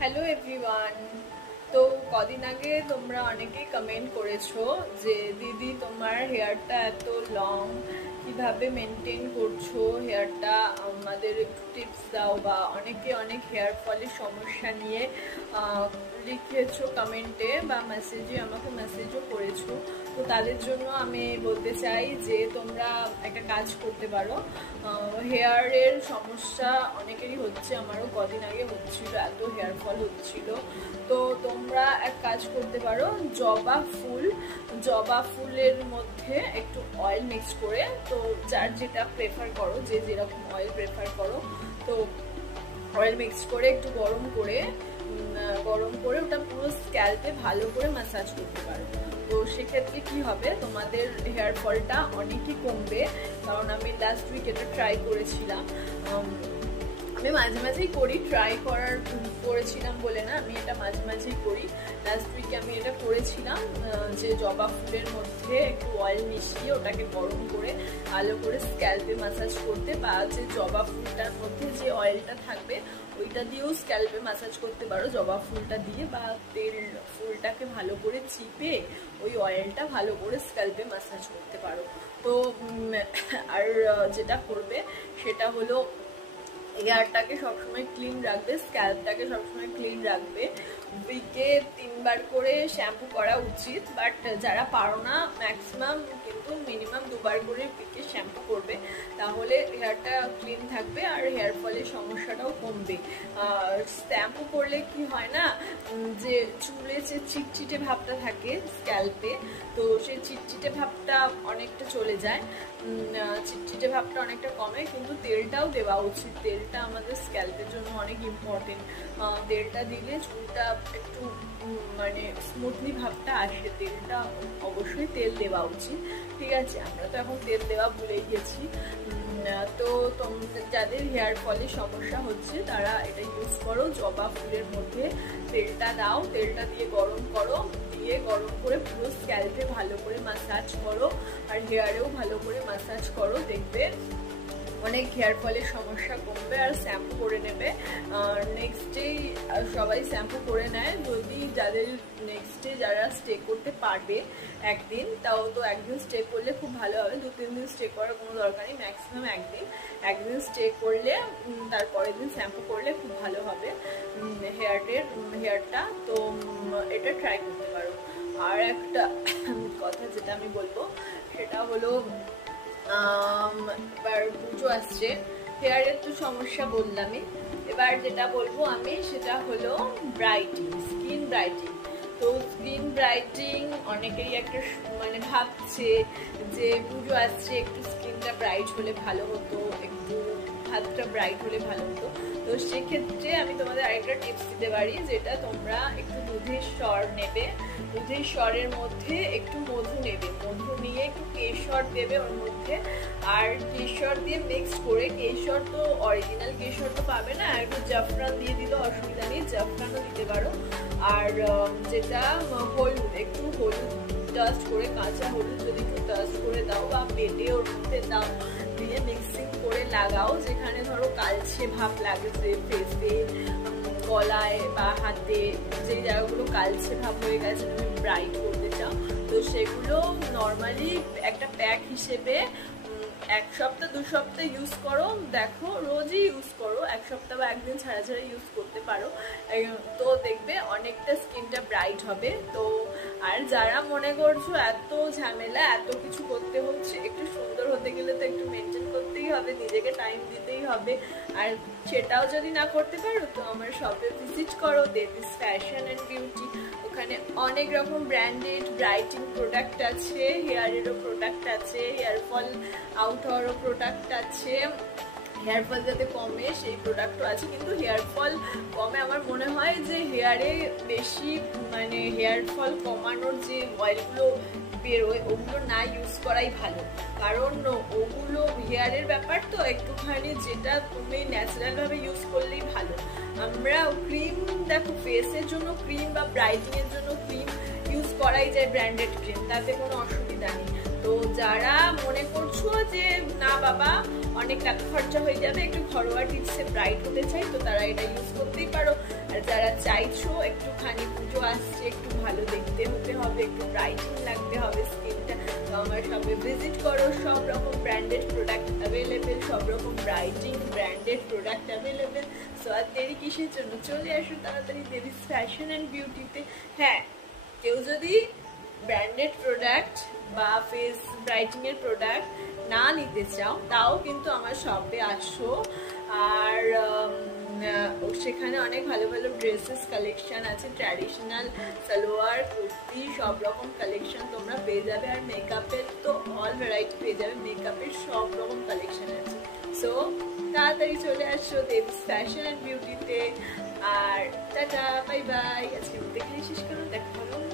Hello everyone. তো কদিন আগে তোমরা অনেকেই কমেন্ট করেছো যে দিদি তোমার হেয়ারটা এত লং, কিভাবে মেনটেন করছো হেয়ারটা, আমাদের একটু টিপস দাও। বা অনেকে অনেক হেয়ার ফলের সমস্যা নিয়ে লিখেছো কমেন্টে বা মেসেজে, আমাকে মেসেজও করেছো। তো তাদের জন্য আমি বলতে চাই যে তোমরা একটা কাজ করতে পারো। হেয়ারের সমস্যা অনেকেরই হচ্ছে, আমারও কদিন আগে হচ্ছিল, এত হেয়ার ফল হচ্ছিল। তো তোমরা এক কাজ করতে পারো, জবা ফুলের মধ্যে একটু অয়েল মিক্স করে, তো যার যেটা প্রেফার করো, যে যেরকম অয়েল প্রেফার করো, তো অয়েল মিক্স করে একটু গরম করে ওটা পুরো স্ক্যাল্পে ভালো করে ম্যাসাজ করতে পারো। তো সেক্ষেত্রে কি হবে, তোমাদের হেয়ার ফলটা অনেকই কমবে। কারণ আমি লাস্ট উইক এটা ট্রাই করেছিলাম। আমি মাঝে মাঝেই করি, করেছিলাম বলে না, আমি এটা মাঝে মাঝেই করি। লাস্ট উইকে আমি এটা করেছিলাম যে জবা ফুলের মধ্যে একটু অয়েল মিশিয়ে ওটাকে গরম করে ভালো করে স্ক্যাল্পে ম্যাসাজ করতে, বা যে জবা ফুলটার মধ্যে যে অয়েলটা থাকবে ওইটা দিয়েও স্ক্যাল্পে ম্যাসাজ করতে পারো, জবা ফুলটা দিয়ে, বা তেল ফুলটাকে ভালো করে চিপে ওই অয়েলটা ভালো করে স্ক্যাল্পে ম্যাসাজ করতে পারো। তো আর যেটা করবে সেটা হলো হেয়ারটাকে সবসময় ক্লিন রাখবে, স্ক্যাল্পটাকে সবসময় ক্লিন রাখবে। উইকে 3 বার করে শ্যাম্পু করা উচিত, বাট যারা পারো না ম্যাক্সিমাম কিন্তু মিনিমাম 2 বার করে উইকে শ্যাম্পু করবে, তাহলে হেয়ারটা ক্লিন থাকবে আর হেয়ার ফলের সমস্যাটাও কমবে। শ্যাম্পু করলে কি হয় না, যে চুলে যে চিটচিটে ভাবটা থাকে স্ক্যাল্পে, তো সেই চিটচিটে ভাবটা অনেকটা চলে যায়, চিটচিটে ভাবটা অনেকটা কমে। কিন্তু তেলটাও দেওয়া উচিত, তেলটা আমাদের স্ক্যাল্পের জন্য অনেক ইম্পর্টেন্ট। তেলটা দিলে চুলটা একটু মানে স্মুথলি ভাবটা আসে, তেলটা অবশ্যই তেল দেওয়া উচিত। ঠিক আছে, আমরা তো এখন তেল দেওয়া ভুলে গেছি। তো যাদের হেয়ার ফলের সমস্যা হচ্ছে তারা এটা ইউজ করো, জবা ফুলের মধ্যে তেলটা দাও, তেলটা দিয়ে গরম করো, গরম করে পুরো স্ক্যাল্পে ভালো করে ম্যাসাজ করো আর হেয়ারেও ভালো করে ম্যাসাজ করো, দেখবে অনেক হেয়ার ফলের সমস্যা কমবে। আর শ্যাম্পু করে নেবে, নেক্সট ডে সবাই শ্যাম্পু করে নেয়। যদি যাদের নেক্সট ডে যারা স্টে করতে পারবে একদিন, তাও তো একদিন স্টে করলে খুব ভালো হবে, 2-3 দিন স্টে করার কোনো দরকার নেই, ম্যাক্সিমাম একদিন স্টে করলে তারপরের দিন শ্যাম্পু করলে খুব ভালো হবে হেয়ারটা। তো এটা ট্রাই করতে পারো। আর একটা কথা যেটা আমি বলবো সেটা হলো, এবার পুজো আসছে, হেয়ারের তো সমস্যা বললামই, এবার যেটা বলবো আমি সেটা হলো ব্রাইটিং, স্কিন ব্রাইটিং। তো স্কিন ব্রাইটিং অনেকেরই একটা মানে ভাবছে যে পুজো আসছে, একটু স্কিনটা ব্রাইট হলে ভালো হতো, একটু হাতটা ব্রাইট হলে ভালো হতো। তো সেক্ষেত্রে আমি তোমাদের আরেকটা টিপস দিতে পারি, যেটা তোমরা একটু দুধের স্বর নেবে, দুধের স্বরের মধ্যে একটু মধু নেবে, মধু নিয়ে একটু কেশর দেবে ওর মধ্যে, আর কেশর দিয়ে মিক্স করে, কেশর তো অরিজিনাল কেশর তো পাবে না, একটু জাফরান দিয়ে দিলেও অসুবিধা নেই, জাফরানও দিতে পারো। আর যেটা হলুদ, একটু হলুদ ডাস্ট করে, কাঁচা হলুদ যদি একটু ডাস্ট করে দাও বা বেটে ওর মধ্যে দাও, দিয়ে মিক্সিং করে লাগাও, যেখানে ধরো কালচে ভাব লাগছে ফেসে, গলায় বা হাতে, যে জায়গাগুলো কালচে ভাব হয়ে গেছে তুমি ব্রাইট করতে চাও, তো সেগুলো নর্মালি একটা প্যাক হিসেবে 1 সপ্তাহ 2 সপ্তাহ ইউজ করো, দেখো রোজই ইউজ করো, 1 সপ্তাহ বা একদিন ছাড়া ছাড়া ইউজ করতে পারো, তো দেখবে অনেকটা স্কিনটা ব্রাইট হবে। তো আর যারা মনে করছো এত ঝামেলা, এত কিছু করতে হচ্ছে, একটু সুন্দর হতে গেলে তো একটু মেনটেন করতেই হবে, নিজেকে টাইম দিতেই হবে। আর সেটাও যদি না করতে পারো তো আমার শপে ভিজিট করো, দেবিস ফ্যাশন অ্যান্ড বিউটি। ওখানে অনেক রকম ব্র্যান্ডেড ব্রাইটিং প্রোডাক্ট আছে, হেয়ারেরও প্রোডাক্ট আছে, হেয়ার ফল আউট হওয়ারও প্রোডাক্ট আছে, হেয়ার ফল যাতে কমে সেই প্রোডাক্টও আছে। কিন্তু হেয়ার ফল কমে আমার মনে হয় যে হেয়ারে বেশি মানে হেয়ার ফল কমানোর যে অয়েলগুলো বেরোয় ওগুলো না ইউজ করাই ভালো, কারণ ওগুলো হেয়ারের ব্যাপার তো একটুখানি, যেটা তুমি ন্যাচারালভাবে ইউজ করলেই ভালো। আমরা ক্রিম, দেখো ফেসের জন্য ক্রিম বা ব্রাইটিংয়ের জন্য ক্রিম ইউজ করাই যায়, ব্র্যান্ডেড ক্রিম, তাতে কোনো অসুবিধা নেই। তো যারা মনে করছো যে না বাবা অনেক টাকা খরচা হয়ে যাবে, একটু ঘরোয়া টিপসে ব্রাইট হতে চাই, তো তারা এটা ইউজ করতেই পারো। আর আর যারা চাইছো একটুখানি পুজো আসছে, একটু ভালো দেখতে হতে হবে, একটু ব্রাইটিং লাগতে হবে স্কিনটা, তো আমার শপে ভিজিট করো। সব রকম ব্র্যান্ডেড প্রোডাক্ট অ্যাভেলেবেল, সব রকম brightening branded product available. So আর দেরি কিসের জন্য, চলে আসো তাড়াতাড়ি দেবীজ ফ্যাশন অ্যান্ড বিউটিতে। হ্যাঁ, কেউ যদি ব্র্যান্ডেড প্রোডাক্ট বা ফেস ব্রাইটিং এর প্রোডাক্ট না নিতে চাও, তাও কিন্তু আমার শপে আসো। আর সেখানে অনেক ভালো ভালো ড্রেসেস কালেকশন আছে, ট্র্যাডিশনাল সালোয়ার কুর্তি সব রকম কালেকশন তোমরা পেয়ে যাবে। আর মেকআপের তো অল ভ্যারাইটি পেয়ে যাবে, মেকআপের সব রকম কালেকশন আছে। সো তাড়াতাড়ি চলে আসো দেবীজ ফ্যাশন অ্যান্ড বিউটিতে। আর টাটা, বাই বাই। আজকে দেখে শেষ করুন, দেখা হবে।